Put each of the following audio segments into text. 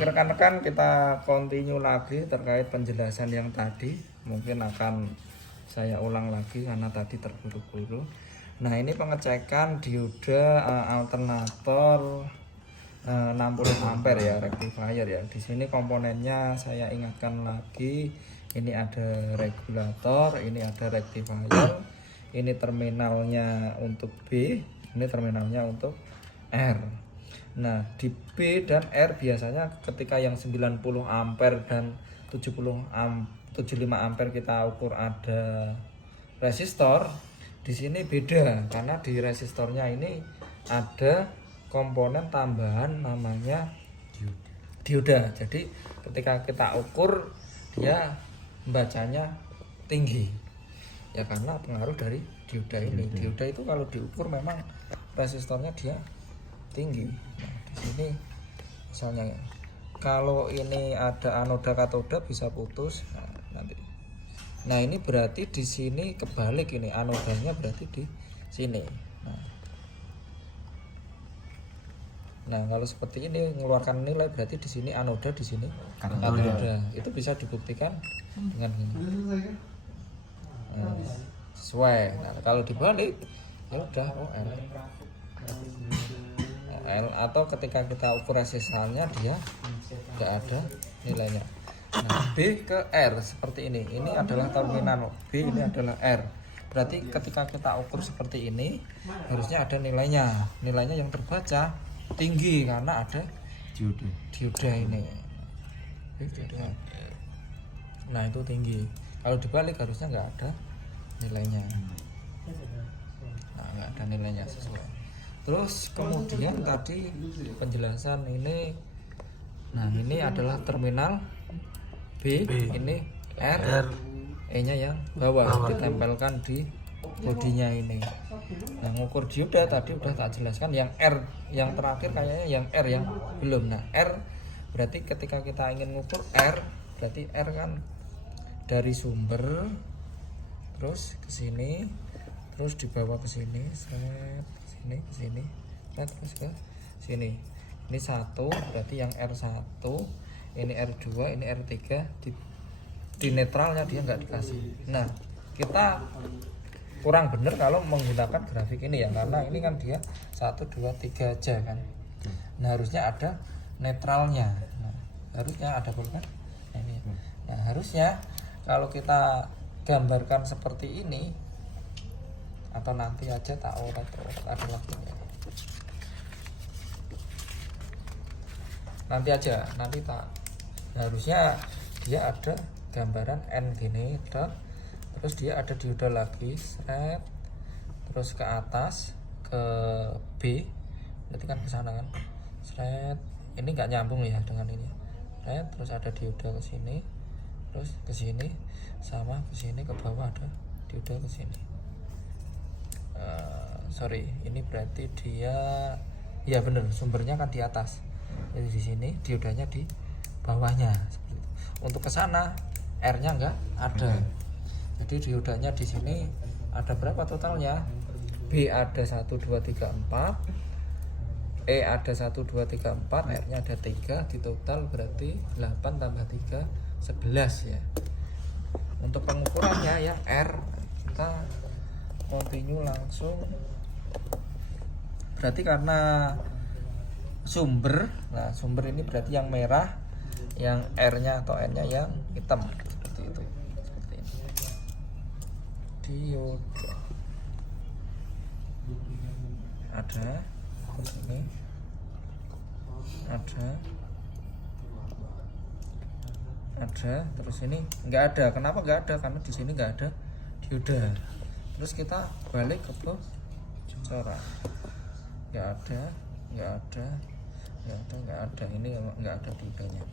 Baik rekan-rekan, kita continue lagi terkait penjelasan yang tadi. Mungkin akan saya ulang lagi karena tadi terburu-buru. Nah, ini pengecekan dioda alternator 60 ampere ya, rectifier ya. Di sini komponennya saya ingatkan lagi. Ini ada regulator, ini ada rectifier. Ini terminalnya untuk B, ini terminalnya untuk R. Nah, di B dan R biasanya ketika yang 90 ampere dan 75 ampere kita ukur ada resistor. Di sini beda karena di resistornya ini ada komponen tambahan namanya dioda. Jadi ketika kita ukur dia bacanya tinggi. Ya karena pengaruh dari dioda ini. Dioda itu kalau diukur memang resistornya dia tinggi. Nah, di sini misalnya kalau ini ada anoda katoda bisa putus. Nah, nanti. Nah, ini berarti di sini kebalik ini anodanya berarti di sini. Nah, kalau seperti ini mengeluarkan nilai berarti di sini anoda, di sini katoda. Itu bisa dibuktikan dengan ini. Nah, sesuai. Nah, kalau dibalik ya udah L atau ketika kita ukur resistornya dia tidak ada nilainya. Nah, B ke R seperti ini. Ini adalah terminal B, ini adalah R. Berarti ketika kita ukur seperti ini harusnya ada nilainya. Nilainya yang terbaca tinggi karena ada dioda ini. Nah, itu tinggi. Kalau dibalik harusnya nggak ada nilainya. Nah, nggak ada nilainya sesuai. Terus kemudian tadi penjelasan ini. Nah, ini adalah terminal B. Ini R. E-nya yang bawah ditempelkan di bodinya ini. Nah, ngukur dioda tadi udah tak jelaskan. Yang R yang terakhir kayaknya yang R yang belum. Nah, R berarti ketika kita ingin ngukur R berarti R kan dari sumber terus ke sini, terus dibawa ke sini, set ke sini, terus ke sini. Ini 1 berarti yang R1, ini R2, ini R3 di netralnya dia nggak dikasih. Nah, kita kurang bener kalau menggunakan grafik ini ya, karena ini kan dia 1 2 3 aja kan. Nah, harusnya ada netralnya. Nah, harusnya ada bukan? Nah, ini. Nah, harusnya kalau kita gambarkan seperti ini atau nanti aja tak orat ada lagi. Nanti aja, nanti tak. Harusnya dia ada gambaran N gini, terus dia ada dioda lagi, seret, terus ke atas ke B, berarti kan ke sana kan, seret. Ini nggak nyambung ya dengan ini, seret, terus ada dioda ke sini, terus ke sini, sama ke sini ke bawah ada dioda ke sini. Sorry, ini berarti dia ya bener sumbernya kan di atas. Jadi di sini diodanya di bawahnya seperti itu. Untuk ke sana R-nya enggak ada. Jadi diodanya di sini ada berapa totalnya? B ada 1 2 3 4. E ada 1 2 3 4, R-nya ada 3, di total berarti 8 tambah 3 11 ya. Untuk pengukurannya yang R kita continue langsung. Berarti karena sumber, nah sumber ini berarti yang merah, yang R-nya atau N-nya yang hitam seperti itu. Seperti ini. Dioda. Ada ini. Ada, terus ini nggak ada. Kenapa nggak ada? Karena di sini nggak ada dioda. Terus kita balik ke corak, nggak ada. Ini nggak ada diodanya.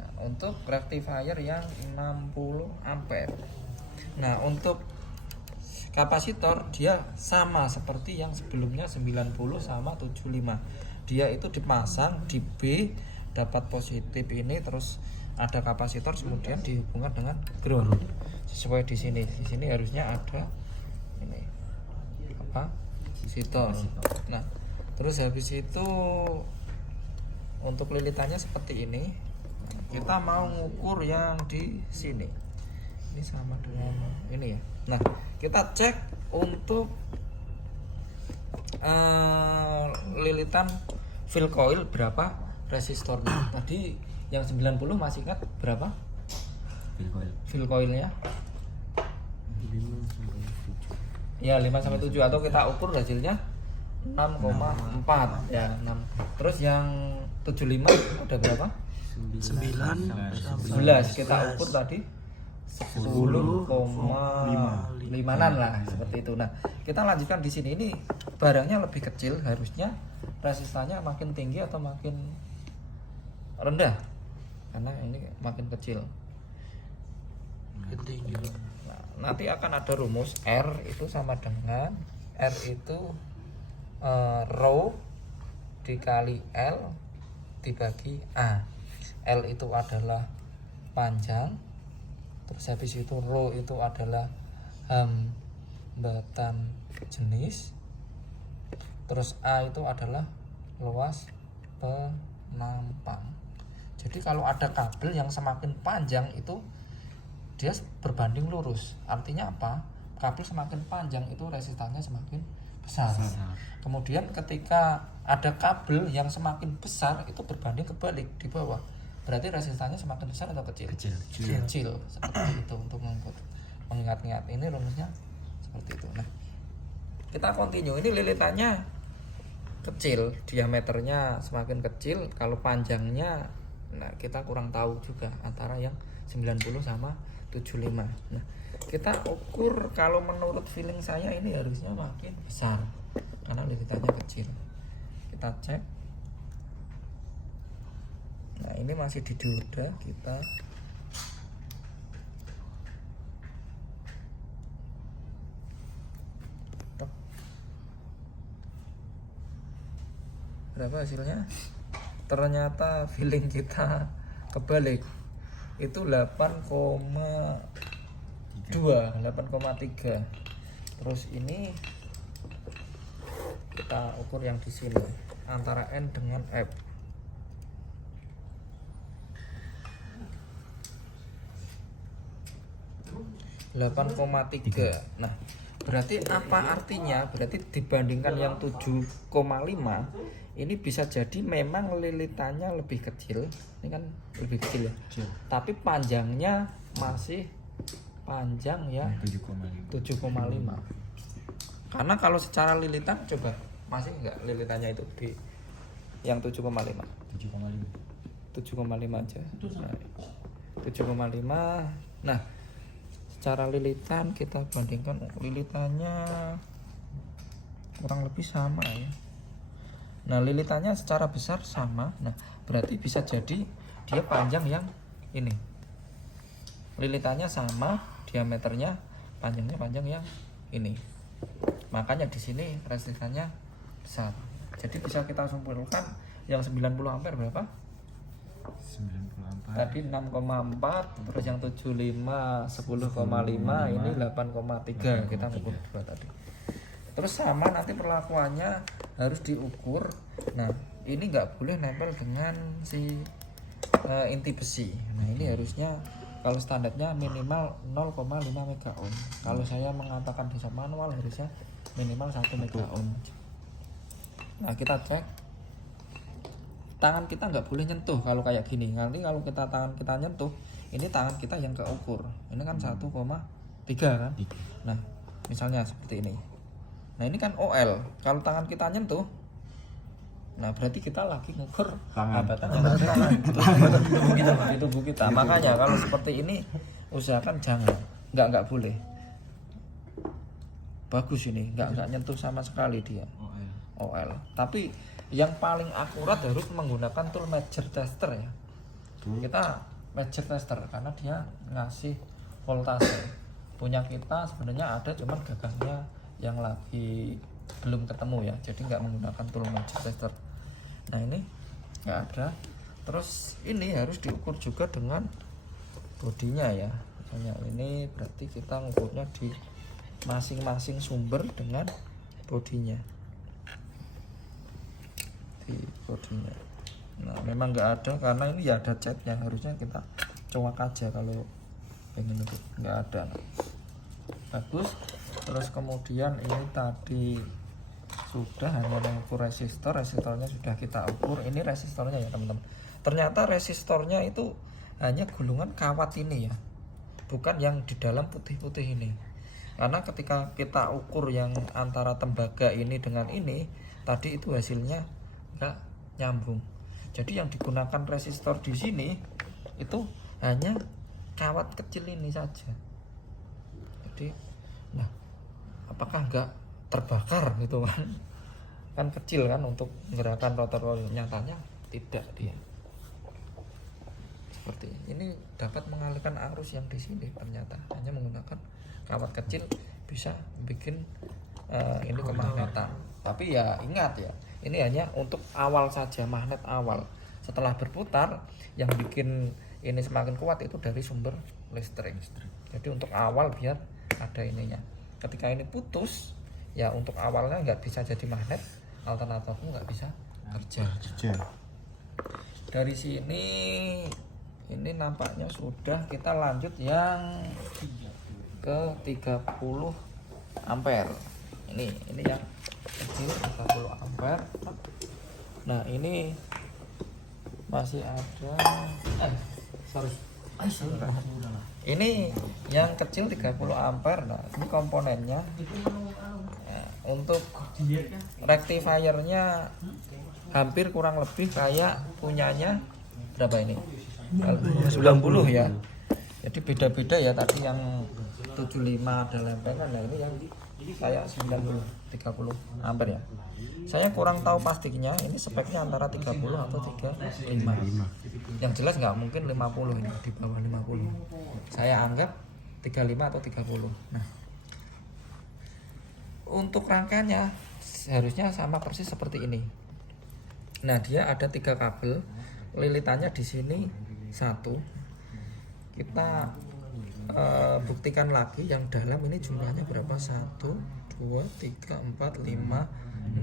Nah, untuk rectifier yang 60 ampere. Nah, untuk kapasitor dia sama seperti yang sebelumnya 90 sama 75. Dia itu dipasang di B, dapat positif ini, terus ada kapasitor kemudian dihubungkan dengan ground. Sesuai di sini. Di sini harusnya ada ini kapasitor. Nah, terus habis itu untuk lilitannya seperti ini. Kita mau ngukur yang di sini. Ini sama dengan ini ya. Nah, kita cek untuk lilitan fill coil berapa resistornya. Tadi yang 90 masih ingat berapa? Fill coilnya? 5 sampai 7. Ya, 5 sampai 7 atau kita ukur hasilnya 6,4 ya, 6. Terus yang 75 ada berapa? 11. Kita ukur tadi 10,5an lah seperti itu. Nah, kita lanjutkan di sini. Ini barangnya lebih kecil, harusnya resistannya makin tinggi atau makin rendah? Karena ini makin kecil. Nah, nanti akan ada rumus R itu sama dengan R itu rho dikali L dibagi A. L itu adalah panjang, terus habis itu rho itu adalah hambatan jenis, terus A itu adalah luas penampang. Jadi kalau ada kabel yang semakin panjang itu dia berbanding lurus. Artinya apa? Kabel semakin panjang itu resistannya semakin besar. Kemudian ketika ada kabel yang semakin besar itu berbanding kebalik di bawah. Berarti resistannya semakin besar atau kecil? Kecil. Seperti itu untuk mengingat-ingat. Ini rumusnya seperti itu. Nah, kita continue. Ini lilitannya kecil, diameternya semakin kecil. Kalau panjangnya, nah kita kurang tahu juga antara yang 90 sama 75. Nah, kita ukur kalau menurut feeling saya ini harusnya makin besar karena lilitannya kecil. Kita cek. Nah, ini masih di dioda, kita berapa hasilnya? Ternyata feeling kita kebalik. Itu 8,3. Terus ini kita ukur yang di sini antara N dengan F. 8,3. Nah, berarti apa artinya? Berarti dibandingkan yang 7,5 ini bisa jadi memang lilitannya lebih kecil. Ini kan lebih kecil ya. Tapi panjangnya masih panjang ya 7,5. Karena kalau secara lilitan coba masih enggak lilitannya itu di yang 7,5 aja. Nah, 7,5. Nah, secara lilitan kita bandingkan lilitannya kurang lebih sama ya. Nah, lilitannya secara besar sama. Nah, berarti bisa jadi dia panjang yang ini. Lilitannya sama, diameternya panjangnya panjang yang ini. Makanya di sini resistannya besar. Jadi bisa kita simpulkan yang 90 ampere berapa? 90 ampere. Tadi 6,4, terus yang 75 10,5, ini 8,3 kita ngukur dua tadi. Terus sama nanti perlakuannya harus diukur. Nah, ini nggak boleh nempel dengan si inti besi. Nah, ini harusnya kalau standarnya minimal 0,5 mega ohm. Kalau saya mengatakan di manual harusnya minimal 1 mega ohm. Nah, kita cek. Tangan kita nggak boleh nyentuh kalau kayak gini. Nanti kalau tangan kita nyentuh, ini tangan kita yang keukur. Ini kan 1,3 kan. Nah, misalnya seperti ini. Nah, ini kan OL. Kalau tangan kita nyentuh, nah berarti kita lagi ngukur hambatan di tubuh kita. Makanya kalau seperti ini usahakan jangan, nggak boleh. Bagus ini, nggak nyentuh sama sekali dia. OL. Tapi yang paling akurat harus menggunakan tool measure tester ya. Kita measure tester karena dia ngasih voltase. Punya kita sebenarnya ada, cuman gagahnya yang lagi belum ketemu ya, jadi nggak menggunakan tool measure tester. Nah, ini nggak ada. Terus ini harus diukur juga dengan bodinya ya. Misalnya ini berarti kita ngukurnya di masing-masing sumber dengan bodinya. Di bodinya. Nah, memang nggak ada karena ini ya ada catnya, harusnya kita coak aja kalau pengen itu nggak ada. Bagus. Terus kemudian ini tadi sudah hanya mengukur resistornya sudah kita ukur. Ini resistornya ya teman-teman. Ternyata resistornya itu hanya gulungan kawat ini ya, bukan yang di dalam putih-putih ini. Karena ketika kita ukur yang antara tembaga ini dengan ini tadi itu hasilnya nggak nyambung. Jadi yang digunakan resistor di sini itu hanya kawat kecil ini saja. Jadi, nah, apakah nggak terbakar gitu kan? Kan kecil kan untuk menggerakkan rotor, nyatanya tidak dia. Seperti ini dapat mengalihkan arus yang di sini ternyata hanya menggunakan kawat kecil bisa bikin ini kemagnetan. Tapi ya ingat ya, ini hanya untuk awal saja, magnet awal. Setelah berputar yang bikin ini semakin kuat itu dari sumber listrik. Jadi untuk awal biar ada ininya. Ketika ini putus ya untuk awalnya nggak bisa jadi magnet, alternatornya nggak bisa kerja. Dari sini ini nampaknya sudah. Kita lanjut yang ke 30 ampere. Ini yang kecil 30 ampere. Nah, ini masih ada ini yang kecil 30 ampere. Nah, ini komponennya. Ya, untuk rectifiernya hampir kurang lebih kayak punyanya berapa ini? 90 ya. Jadi beda-beda ya, tadi yang 75 ada lempengan, nah ini yang kayak 90 30 ampere ya. Saya kurang tahu pastinya ini speknya antara 30 atau 35. Yang jelas nggak mungkin 50 ini, di bawah 50. Saya anggap 35 atau 30. Nah, untuk rangkaiannya seharusnya sama persis seperti ini. Nah, dia ada 3 kabel, lilitannya di sini 1. Kita buktikan lagi yang dalam ini jumlahnya berapa? 1, 2, 3, 4, 5,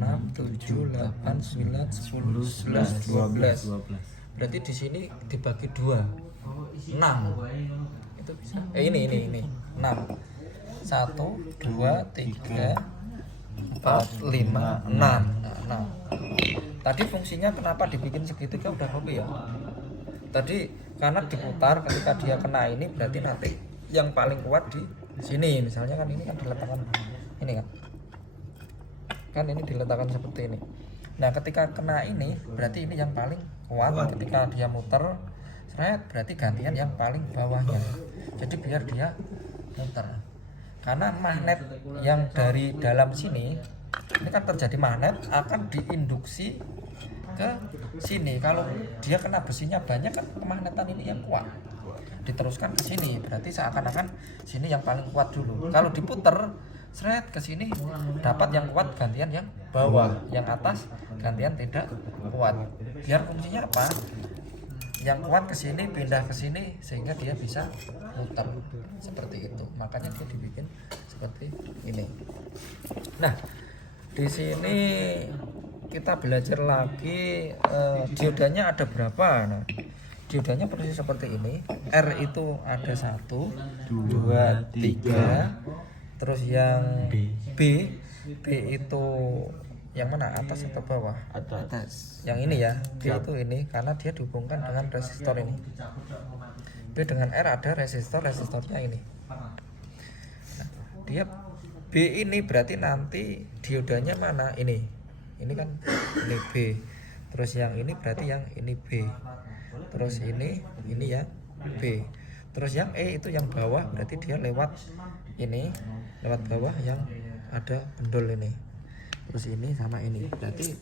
6, 7, 8, 9, 10, 11, 12. Berarti di sini dibagi 2, 6. Itu bisa. Ini 6. 1, 2, 3, 4, 5, 6. Nah, tadi fungsinya kenapa dibikin segitiga udah kopi ya? Tadi karena diputar, ketika dia kena ini berarti nanti yang paling kuat di sini. Misalnya kan ini kan diletakkan ini kan ini diletakkan seperti ini. Nah, ketika kena ini berarti ini yang paling kuat. Ketika dia muter seret berarti gantian yang paling bawahnya. Jadi biar dia muter. Karena magnet yang dari dalam sini ini kan terjadi magnet akan diinduksi ke sini. Kalau dia kena besinya banyak kan kemagnetan ini yang kuat. Diteruskan ke sini berarti seakan-akan sini yang paling kuat dulu. Kalau diputer seret ke sini dapat yang kuat gantian yang bawah, yang atas gantian tidak kuat. Biar fungsinya apa? Yang kuat ke sini pindah ke sini sehingga dia bisa muter seperti itu. Makanya dia dibikin seperti ini. Nah, di sini kita belajar lagi diodanya ada berapa. Nah, diodanya persis seperti ini. R itu ada 1, 2, 3. Terus yang B itu yang mana, atas atau bawah? Atas. Yang ini ya, B itu ini karena dia dihubungkan dengan resistor ini. B dengan R ada resistornya ini. Nah, dia B ini berarti nanti diodanya mana? Ini kan ini B. Terus yang ini berarti yang ini B. Terus ini yang B. Terus yang E itu yang bawah berarti dia lewat ini, lewat bawah yang ada pendol ini. Terus ini sama ini. Berarti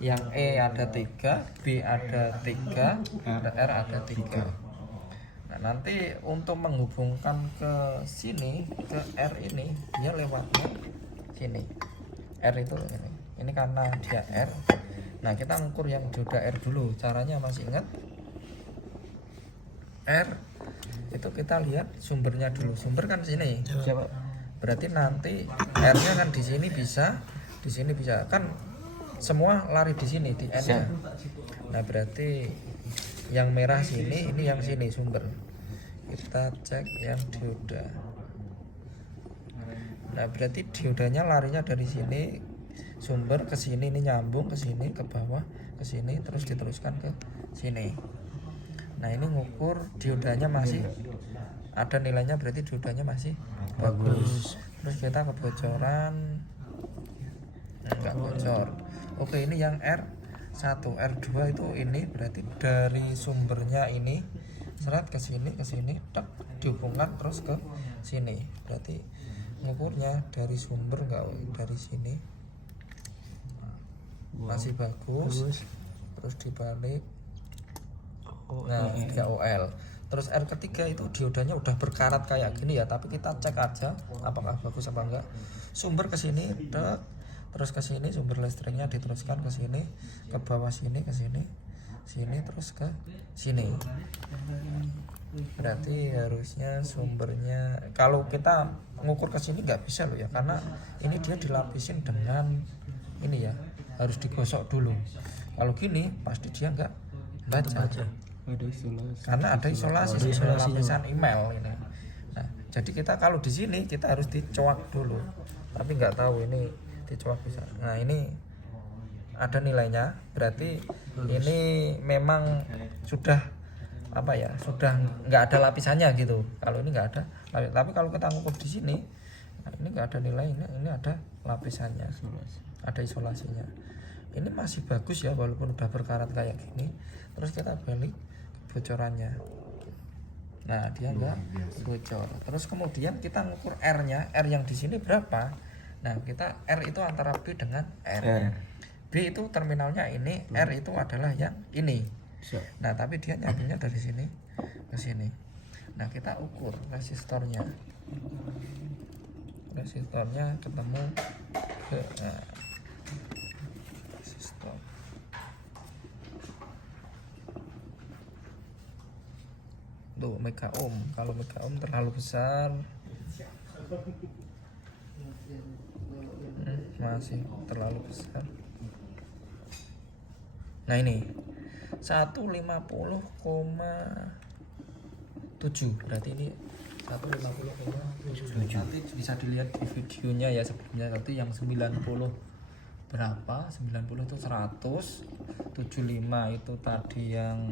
yang E ada 3, B ada 3, dan R ada 3. Nah, nanti untuk menghubungkan ke sini, ke R ini, dia lewatnya sini. R itu ini. Ini karena dia R. Nah, kita ngukur yang dioda R dulu. Caranya masih ingat? R itu kita lihat sumbernya dulu. Sumber kan sini. Berarti nanti R-nya kan di sini bisa, di sini bisa. Kan semua lari di sini di N-nya. Nah berarti yang merah sini, ini yang sini sumber. Kita cek yang dioda. Nah berarti diodanya larinya dari sini sumber ke sini, ini nyambung ke sini, ke bawah, ke sini, terus diteruskan ke sini. Nah ini ngukur diodanya masih ada nilainya, berarti diodanya masih bagus. Terus kita kebocoran enggak bocor. Oke, ini yang R1, R2 itu ini berarti dari sumbernya ini seret ke sini, tek, dihubungkan terus ke sini. Berarti ngukurnya dari sumber enggak dari sini. Masih bagus. Terus dibalik. Nah, dia OL. Terus R ketiga itu diodanya udah berkarat kayak gini ya, tapi kita cek aja apakah bagus apa enggak. Sumber ke sini, terus ke sini sumber listriknya diteruskan ke sini, ke bawah sini, ke sini, sini terus ke sini. Berarti harusnya sumbernya kalau kita ngukur ke sini nggak bisa loh ya, karena ini dia dilapisin dengan ini ya, harus digosok dulu. Kalau gini pasti dia nggak baca. Ada isolasi. Karena ada isolasi lapisan email ini. Nah, jadi kita kalau di sini kita harus dicoak dulu. Tapi nggak tahu ini dicoak bisa. Nah, ini ada nilainya. Berarti ini memang sudah apa ya? Sudah nggak ada lapisannya gitu. Kalau ini nggak ada. Tapi kalau kita ngukur di sini, nah ini nggak ada nilainya. Ini ada lapisannya. Ada isolasinya. Ini masih bagus ya walaupun udah berkarat kayak gini. Terus kita balik bocorannya. Nah, dia enggak bocor. Terus kemudian kita ngukur R-nya, R yang di sini berapa? Nah, kita R itu antara B dengan R. B itu terminalnya ini, R itu adalah yang ini. Nah, tapi dia nyambungnya dari sini ke sini. Nah, kita ukur resistornya. Resistornya ketemu ke resistor. Tuh mega ohm, kalau mega ohm terlalu besar, masih terlalu besar. Nah ini 150,7, berarti ini 150,7. Nanti bisa dilihat di videonya ya sebelumnya, tadi yang 90 berapa, 90 itu 100, 75 itu tadi yang